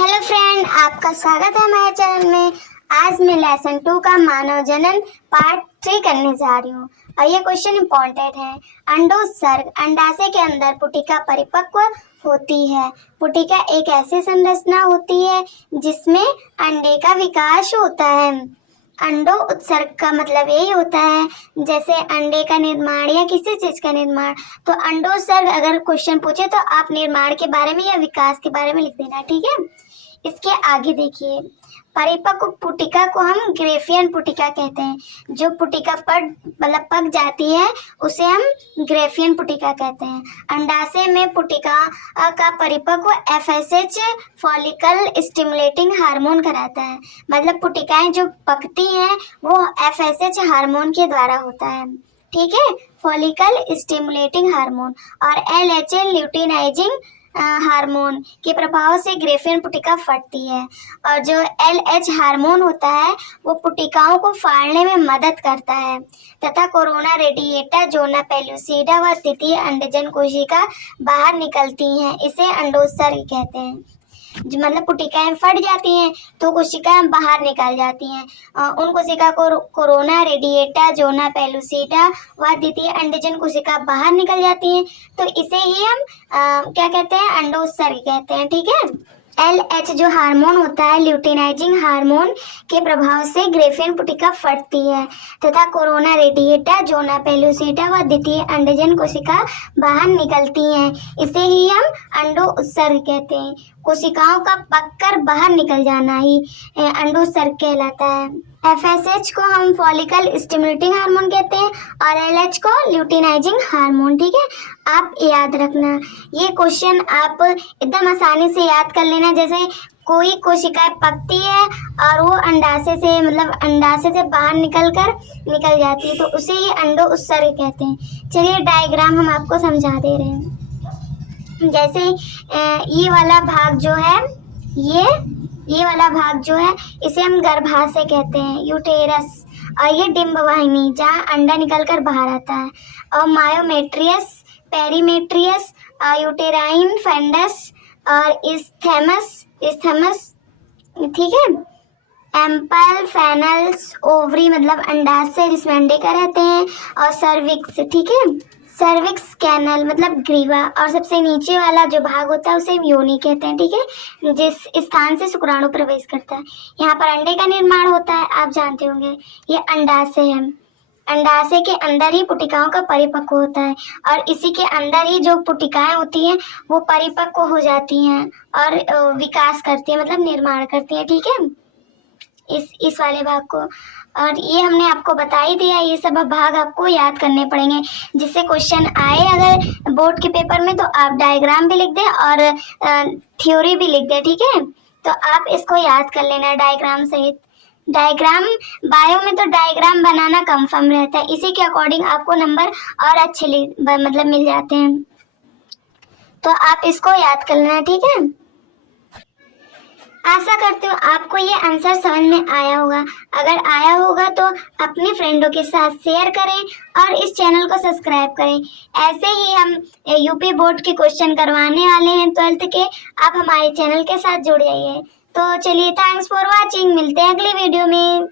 Hello friend, आपका स्वागत है हमारे चैनल में। आज मैं लेसन 2 का मानव जनन पार्ट 3 करने जा रही हूँ और ये क्वेश्चन इम्पोर्टेंट है। अंडोत्सर्ग, अंडाशय के अंदर पुटिका परिपक्व होती है। पुटिका एक ऐसी संरचना होती है जिसमें अंडे का विकास होता है। अंडो उत्सर्ग का मतलब यही होता है जैसे अंडे का निर्माण या किसी चीज का निर्माण। तो अंडोत्सर्ग अगर क्वेश्चन पूछे तो आप निर्माण के बारे में या विकास के बारे में लिख देना, ठीक है। इसके आगे देखिए, परिपक्व पुटिका को हम ग्रेफियन पुटिका कहते हैं। जो पुटिका पक जाती है उसे हम ग्रेफियन पुटिका कहते हैं। अंडाशय में पुटिका का परिपक्व एफएसएच फॉलिकल स्टिमुलेटिंग हार्मोन कराता है। मतलब पुटिकाएं जो पकती हैं वो एफएसएच हार्मोन के द्वारा होता है, ठीक है, फॉलिकल स्टिमुलेटिंग हार्मोन। और एलएचए ल्यूटिनाइजिंग हार्मोन के प्रभाव से ग्रेफियन पुटिका फटती है। और जो एलएच हार्मोन होता है वो पुटिकाओं को फाड़ने में मदद करता है तथा कोरोना रेडिएटा जोना पेलुसिडा व तृतीय अंडजन कोशिका बाहर निकलती हैं। इसे अंडोत्सर्ग कहते हैं। जो मतलब पुटिकाएं फट जाती हैं तो कोशिकाएं बाहर निकल जाती हैं। उन कोशिका को कोरोना रेडिएटा जोना पेलुसिडा व द्वितीय अंडजन कोशिका बाहर निकल जाती हैं। तो इसे ही हम क्या कहते हैं, अंडोत्सर्ग कहते हैं, ठीक है। एलएच जो हार्मोन होता है ल्यूटिनाइजिंग हार्मोन के प्रभाव से ग्रेफियन पुटिका फटती है तथा कोरोना रेडिएटा जोना पेलुसिडा व द्वितीय अंडजन कोशिका बाहर निकलती हैं। इसे ही हम अंडोत्सर्ग कहते हैं। कोशिकाओं का पककर बाहर निकल जाना ही अंडोत्सर्ग कहलाता है। एफएसएच को हम फॉलिकल स्टिमुलेटिंग हार्मोन कहते हैं और एलएच को ल्यूटिनाइजिंग हार्मोन, ठीक है। आप याद रखना, ये क्वेश्चन आप एकदम आसानी से याद कर लेना। जैसे कोई कोशिकाएं पकती है और वो अंडाशय से मतलब अंडाशय से बाहर निकल जाती है तो उसे ही अंडोत्सर्ग कहते हैं। चलिए डायग्राम हम आपको समझा दे रहे हैं। जैसे ये वाला भाग जो है ये वाला भाग जो है इसे हम गर्भाशय कहते हैं, यूटेरस। और ये डिंब वाहिनी जहाँ अंडा निकलकर बाहर आता है। और मायोमेट्रियस, पेरीमेट्रियस, यूटेराइन फेंडस और इस्थेमस, ठीक है। एम्पल, फेनल्स, ओवरी मतलब अंडाशय जिसमें अंडे का रहते हैं, और सर्विक्स, ठीक है। सर्विक्स कैनल मतलब ग्रीवा। और सबसे नीचे वाला जो भाग होता है उसे योनि कहते हैं, ठीक है, जिस स्थान से शुक्राणु प्रवेश करता है। यहाँ पर अंडे का निर्माण होता है, आप जानते होंगे। ये अंडाशय है। अंडाशय के अंदर ही पुटिकाओं का परिपक्व होता है और इसी के अंदर ही जो पुटिकाएं होती हैं वो परिपक्व हो जाती हैं और विकास करती हैं, मतलब निर्माण करती हैं, ठीक है, इस वाले भाग को। और ये हमने आपको बता ही दिया। ये सब भाग आपको याद करने पड़ेंगे जिससे क्वेश्चन आए अगर बोर्ड के पेपर में तो आप डायग्राम भी लिख दें और थ्योरी भी लिख दें, ठीक है। तो आप इसको याद कर लेना डायग्राम सहित। डायग्राम बायो में तो डायग्राम बनाना कंफर्म रहता है, इसी के अकॉर्डिंग आपको नंबर और अच्छे मतलब मिल जाते हैं। तो आप इसको याद कर लेना, ठीक है। आशा करती हूँ आपको ये आंसर समझ में आया होगा। अगर आया होगा तो अपने फ्रेंडों के साथ शेयर करें और इस चैनल को सब्सक्राइब करें। ऐसे ही हम यूपी बोर्ड के क्वेश्चन करवाने वाले हैं 12th के। आप हमारे चैनल के साथ जुड़ जाइए। तो चलिए, थैंक्स फॉर वॉचिंग। मिलते हैं अगली वीडियो में।